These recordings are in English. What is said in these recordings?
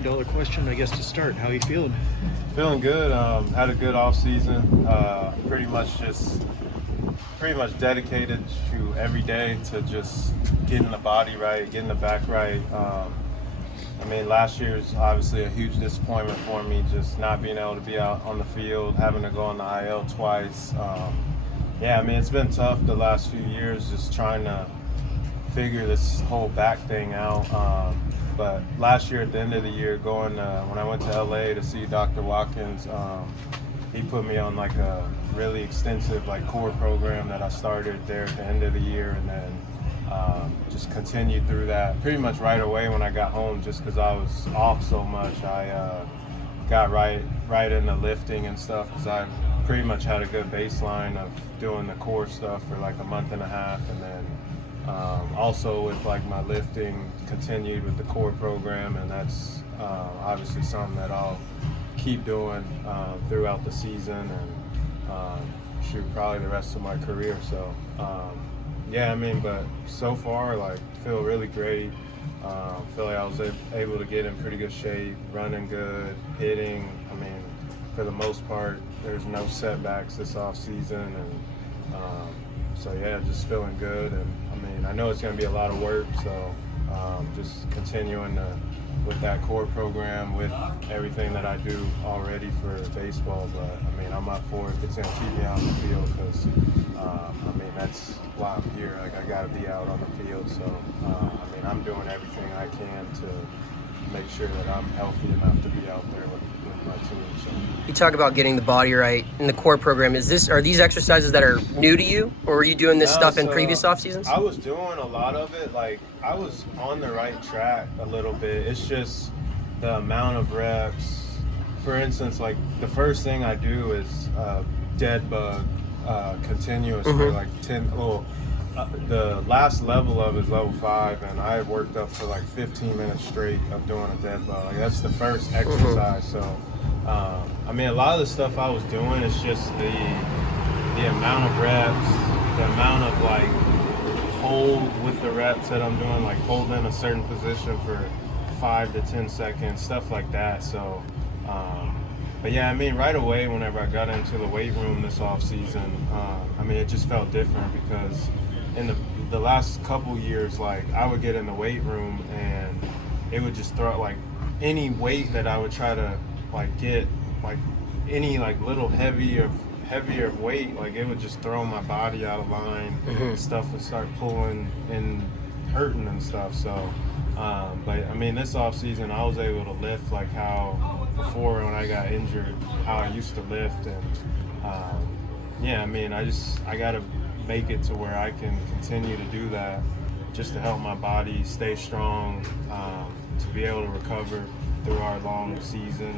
million question, I guess, to start. How are you feeling? Feeling good. Had a good off season. Pretty much dedicated to every day to just getting the body right, getting the back right. Last year's obviously a huge disappointment for me, just not being able to be out on the field, having to go on the IL twice. It's been tough the last few years, just trying to figure this whole back thing out. But last year, at the end of the year, when I went to LA to see Dr. Watkins, he put me on like a really extensive core program that I started there at the end of the year, and then just continued through that pretty much right away when I got home, just because I was off so much. I got right into lifting and stuff because I pretty much had a good baseline of doing the core stuff for like a month and a half, and then also with my lifting, continued with the core program, and that's obviously something that I'll keep doing throughout the season and probably the rest of my career. So but so far feel really great. Feel like I was able to get in pretty good shape, running good, hitting. For the most part, there's no setbacks this off season, and just feeling good. And I know it's going to be a lot of work, so just continuing with that core program, with everything that I do already for baseball. But I'm up for it. It's going to keep me out on the field because that's why I'm here. I got to be out on the field. So I'm doing everything I can to make sure that I'm healthy enough to be out there with my team. So. You talk about getting the body right in the core program. Are these exercises that are new to you, or were you doing this stuff in previous off seasons? I was doing a lot of it. I was on the right track a little bit. It's just the amount of reps. For instance, the first thing I do is dead bug continuous for 10. The last level of is level 5, and I worked up for 15 minutes straight of doing a dead bug. That's the first exercise. So a lot of the stuff I was doing is just the amount of reps, the amount of hold with the reps that I'm doing, hold in a certain position for 5 to 10 seconds, stuff like that. So right away whenever I got into the weight room this off season, it just felt different because in the last couple years, I would get in the weight room and it would just throw any weight that I would try to get any little heavier weight, it would just throw my body out of line. Stuff would start pulling and hurting and stuff. So this off season I was able to lift how before when I got injured, how I used to lift. And I gotta make it to where I can continue to do that just to help my body stay strong, to be able to recover through our long season.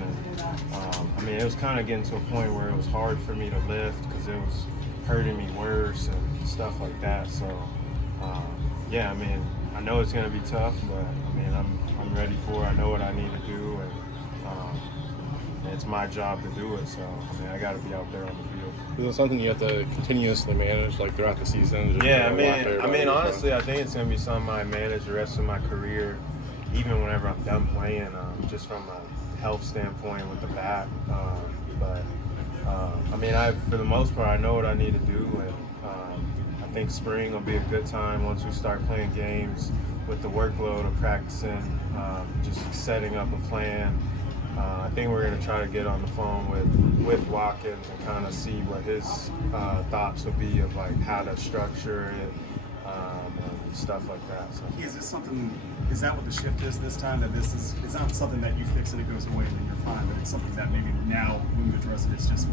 And it was kind of getting to a point where it was hard for me to lift because it was hurting me worse and stuff like that. So I know it's going to be tough, but I'm ready for it. I know what I need to do, and it's my job to do it. So I got to be out there on the field. Is it something you have to continuously manage throughout the season? Honestly, I think it's going to be something I manage the rest of my career, even whenever I'm done playing, just from a health standpoint with the bat. For the most part, I know what I need to do, and I think spring will be a good time once we start playing games with the workload of practicing, just setting up a plan. I think we're going to try to get on the phone with Watkins and kind of see what his thoughts would be of how to structure it and stuff like that. So. Is that what the shift is this time? That it's not something that you fix and it goes away and then you're fine, but it's something that maybe now when we address it, it's just,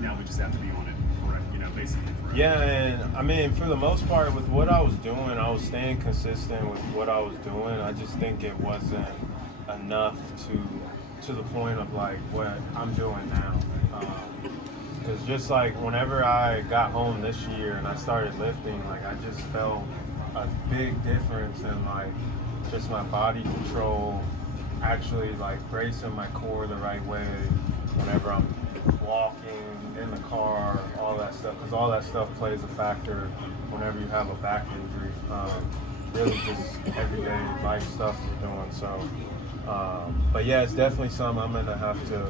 now we just have to be on it for basically forever. Yeah, and for the most part with what I was doing, I was staying consistent with what I was doing. I just think it wasn't enough to the point of what I'm doing now. Because just whenever I got home this year and I started lifting, I just felt a big difference in just my body control, actually bracing my core the right way whenever I'm walking, in the car, all that stuff, because all that stuff plays a factor whenever you have a back injury. really just everyday life stuff we're doing. So, but yeah, it's definitely something I'm gonna have to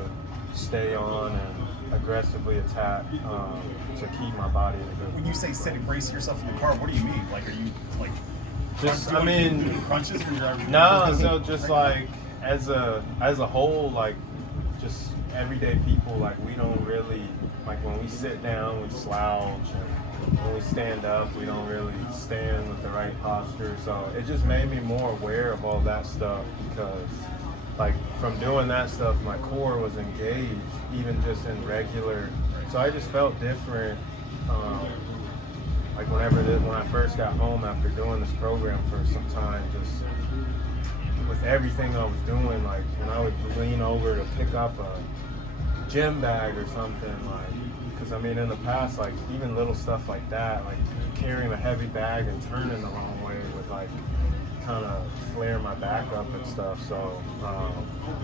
stay on and aggressively attack to keep my body in a good. When you say sit and brace yourself in the car, what do you mean? Like, are you like Just, doing crunches when you're no, so just like as a whole, like just everyday people, like we don't really, like when we sit down, we slouch, and when we stand up, we don't really stand with the right posture. So it just made me more aware of all that stuff, because like from doing that stuff, my core was engaged, even just in regular. So I just felt different. Like when I first got home after doing this program for some time, just with everything I was doing, like when I would lean over to pick up a gym bag or something, like, because I mean in the past, like even little stuff like that, like carrying a heavy bag and turning the wrong way would like kind of flare my back up and stuff. So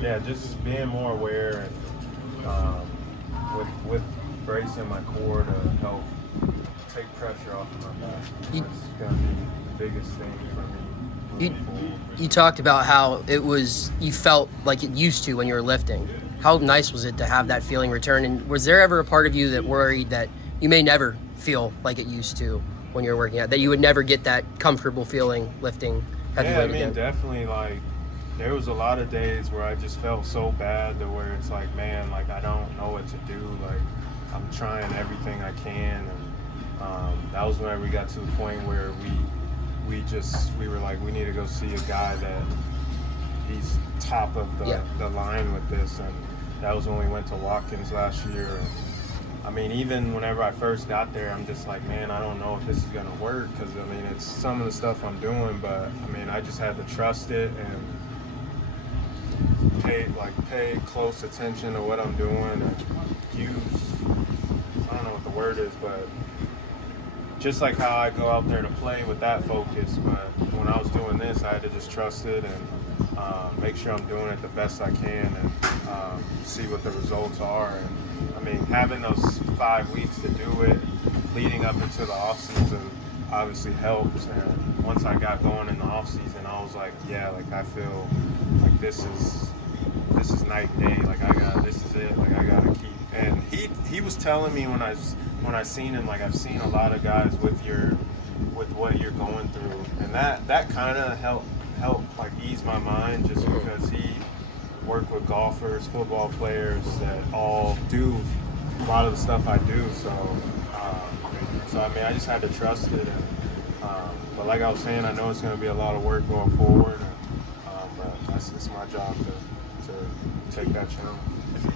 yeah, just being more aware and with bracing my core to help take pressure off of my back. It's gonna be the biggest thing for me. You talked about how you felt like it used to when you were lifting. How nice was it to have that feeling return? And was there ever a part of you that worried that you may never feel like it used to when you were working out, that you would never get that comfortable feeling lifting heavy weight again? Definitely. Like there was a lot of days where I just felt so bad to where it's like, man, like I don't know what to do. Like I'm trying everything I can, and that was whenever we got to the point where we were like, we need to go see a guy that he's top of the line with this. And that was when we went to Watkins last year. And I mean, even whenever I first got there, I'm just like, man, I don't know if this is gonna work, because I mean it's some of the stuff I'm doing, but I mean I just had to trust it and pay close attention to what I'm doing and use, I don't know what the word is, but just like how I go out there to play with that focus, but when I was doing this, I had to just trust it and make sure I'm doing it the best I can and see what the results are. And I mean, having those 5 weeks to do it, leading up into the off season, obviously helps. And once I got going in the off season, I was like, yeah, like I feel like this is night and day. Like this is it. Like I gotta keep. And he was telling me when I seen him, like I've seen a lot of guys with what you're going through, and that kind of helped like ease my mind, just because he worked with golfers, football players that all do a lot of the stuff I do. So I mean, I just had to trust it. And but like I was saying, I know it's going to be a lot of work going forward, and but it's my job to take that challenge. Have you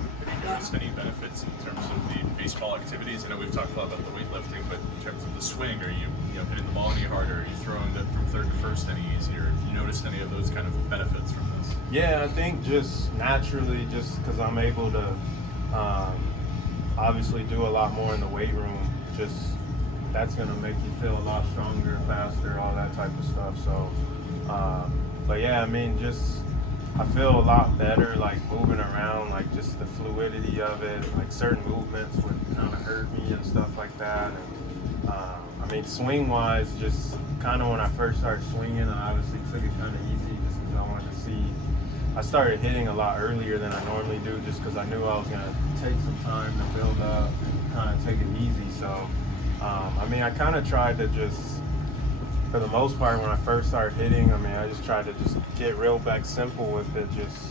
noticed any benefits in terms of the baseball activities? I know we've talked a lot about the weightlifting, but in terms of the swing, are you hitting the ball any harder? Are you throwing from third to first any easier? Have you noticed any of those kind of benefits from this? Yeah, I think just naturally, just because I'm able to obviously do a lot more in the weight room, just that's going to make you feel a lot stronger, faster, all that type of stuff. So, but yeah, I mean, just I feel a lot better, like moving around, like just the fluidity of it, like certain movements would kind of hurt me and stuff like that. And I mean, swing-wise, just kind of when I first started swinging, I obviously took it kind of easy just because I wanted to see. I started hitting a lot earlier than I normally do, just because I knew I was going to take some time to build up and kind of take it easy. So, I mean, I kind of tried to just, for the most part, when I first started hitting, I mean, I just tried to just get real back simple with it, just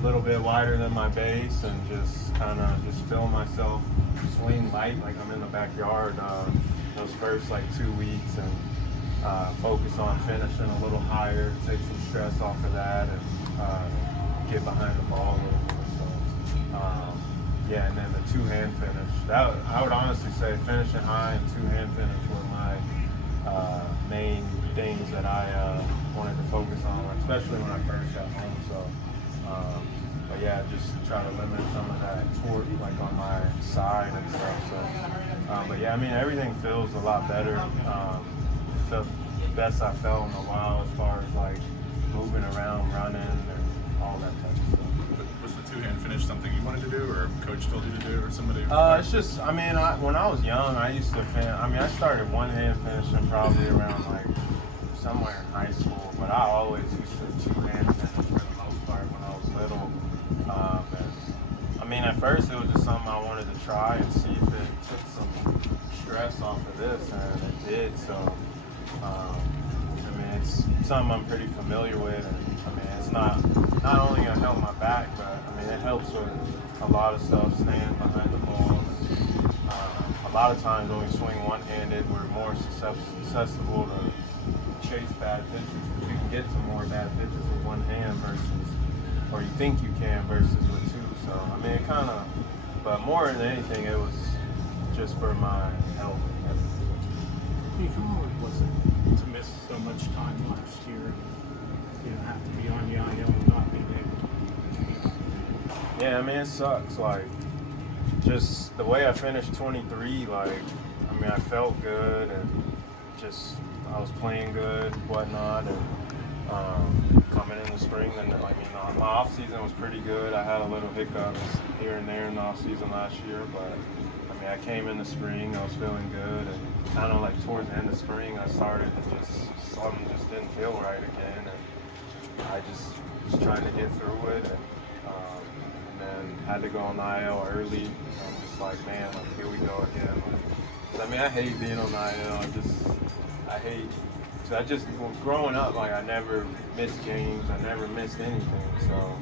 a little bit wider than my base, and just kind of just feel myself swing light like I'm in the backyard those first like 2 weeks, and focus on finishing a little higher, take some stress off of that, and get behind the ball a little bit. So, yeah, and then the two-hand finish. That I would honestly say finishing high and two-hand finish were my main things that I wanted to focus on, especially when I first got home. So, but yeah, just try to limit some of that torque, like on my side and stuff. So, but yeah, I mean, everything feels a lot better. Felt the best I felt in a while as far as like moving around, running, and all that type of stuff. Was the two-hand finish something you wanted to do, or a coach told you to do, or somebody? It's just, I mean, when I was young, I used to I started one-hand finishing probably around like somewhere in high school, but I always used to two-hand tennis for the most part when I was little. And, I mean, at first it was just something I wanted to try and see if it took some stress off of this, and it did. So, I mean, it's something I'm pretty familiar with, and I mean, it's not only gonna help my back, but I mean, it helps with a lot of stuff, staying behind the balls. A lot of times when we swing one-handed, we're more susceptible to chase bad pitches. You can get to more bad pitches with one hand versus, or you think you can versus with two. So, I mean, it kind of, but more than anything, it was just for my health. How hard was it to miss so much time last year? You know, have to be on the IL and not being able to be. Yeah, I mean, it sucks. Like, just the way I finished 23, like, I mean, I felt good and just I was playing good, whatnot, and coming in the spring, and I mean, my off season was pretty good. I had a little hiccups here and there in the off season last year, but I mean, I came in the spring, I was feeling good, and kind of like towards the end of spring, I started to something just didn't feel right again, and I just was trying to get through it, and then had to go on the IL early. So I'm just like, man, like, here we go again. I mean, I hate being on the IL. I just, well, growing up, like, I never missed games. I never missed anything. So,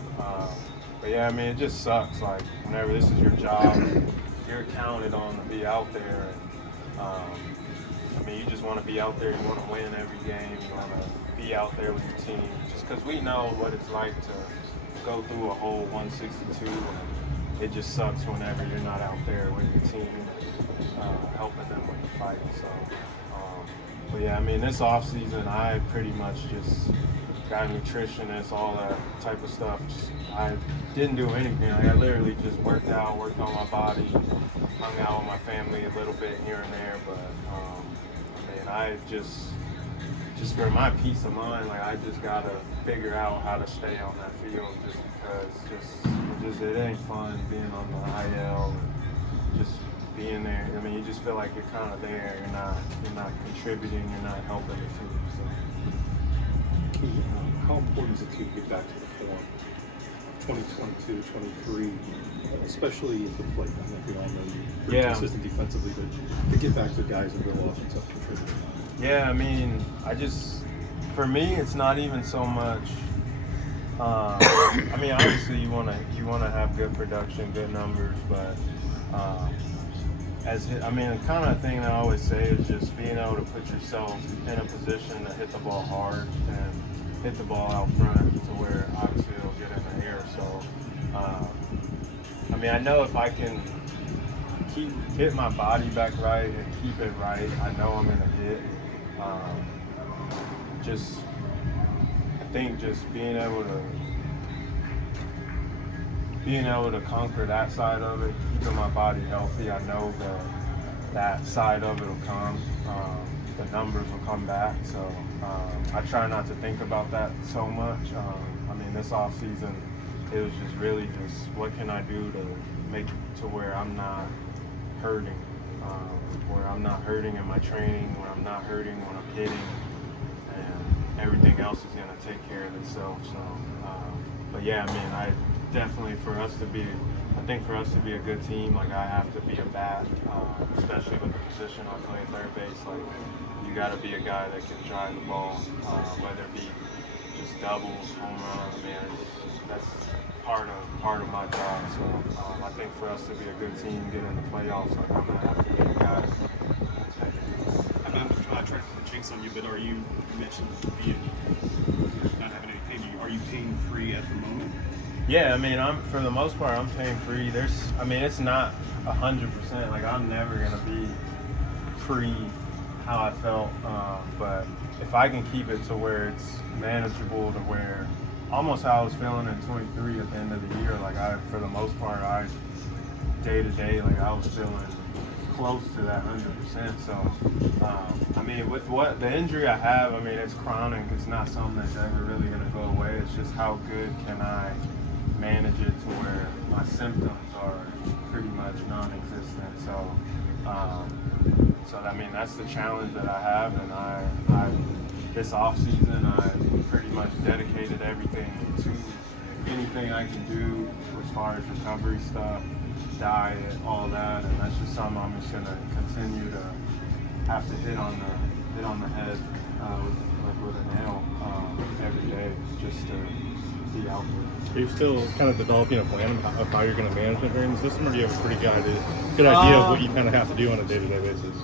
but yeah, I mean, it just sucks. Like, whenever this is your job, you're counted on to be out there. And, I mean, you just want to be out there. You want to win every game. You want to be out there with your team. Just because we know what it's like to go through a whole 162, and it just sucks whenever you're not out there with your team, helping them with the fight. So, but yeah, I mean, this off season, I pretty much just got a nutritionist, all that type of stuff. I didn't do anything. Like, I literally just worked out, worked on my body, hung out with my family a little bit here and there. But I mean, I just for my peace of mind, like, I just gotta figure out how to stay on that field, just because it ain't fun being on the IL and just being there. I mean, you just feel like you're kind of there. You're not contributing. You're not helping the team. So. How important is it to get back to the form of 2022, 23, especially at the plate? I think we all know you're pretty consistent defensively, but to get back to guys and real offensive contributors. Yeah, I mean, for me, it's not even so much. I mean, obviously you wanna have good production, good numbers, but the kind of thing that I always say is just being able to put yourself in a position to hit the ball hard and hit the ball out front to where obviously it'll get in the air. So, I mean, I know if I can hit my body back right and keep it right, I know I'm gonna hit. I think just being able to conquer that side of it, keeping my body healthy, I know that side of it will come. The numbers will come back. So I try not to think about that so much. I mean, this off season, it was just really just what can I do to make it to where I'm not hurting, where I'm not hurting in my training, where I'm not hurting when I'm hitting, and everything else is going to take care of itself. So, but yeah, I mean, I think for us to be a good team, like, I have to be a bat, especially with the position I play third base. Like, you got to be a guy that can drive the ball, whether it be just doubles, home runs. I mean, that's part of my job. So I think for us to be a good team, get in the playoffs, like, I'm gonna have to be a guy. I'm not trying to put the jinx on you, but you mentioned not having any pain. Are you pain free at the moment? Yeah, I mean, for the most part, I'm pain free. It's not 100%. Like, I'm never gonna be free how I felt, but if I can keep it to where it's manageable, to where almost how I was feeling in 23 at the end of the year, like, for the most part, day to day, like, I was feeling close to that 100%. So, I mean, with the injury I have, I mean, it's chronic. It's not something that's ever really gonna go away. It's just how good can I manage it to where my symptoms are pretty much non-existent. So I mean, that's the challenge that I have, and this off season, I pretty much dedicated everything to anything I can do as far as recovery stuff, diet, all that, and that's just something I'm just gonna continue to have to hit on the head with a nail every day, just to be out there. Are you still kind of developing a plan of how you're going to manage it during the system, or do you have a pretty good idea of what you kind of have to do on a day-to-day basis?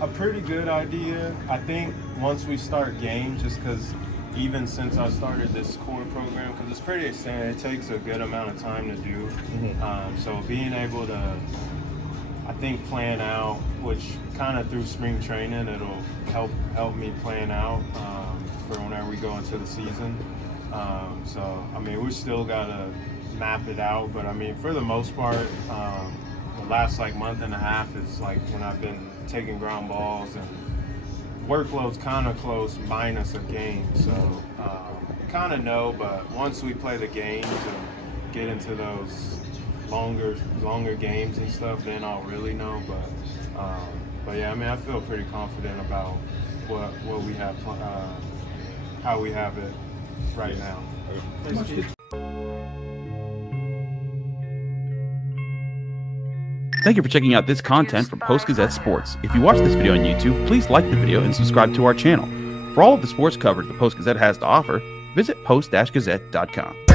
A pretty good idea. I think once we start games, just because even since I started this core program, because it's pretty extended, it takes a good amount of time to do. So being able to, I think, plan out, which kind of through spring training, it'll help me plan out for whenever we go into the season. So, I mean, we still got to map it out, but I mean, for the most part, the last like month and a half is like when I've been taking ground balls, and workload's kind of close minus a game. So, kind of know, but once we play the games and get into those longer games and stuff, then I'll really know. But yeah, I mean, I feel pretty confident about what we have, how we have it right now. Thank you for checking out this content from Post-Gazette Sports. If you watch this video on YouTube, please like the video and subscribe to our channel. For all of the sports coverage the Post-Gazette has to offer, visit post-gazette.com.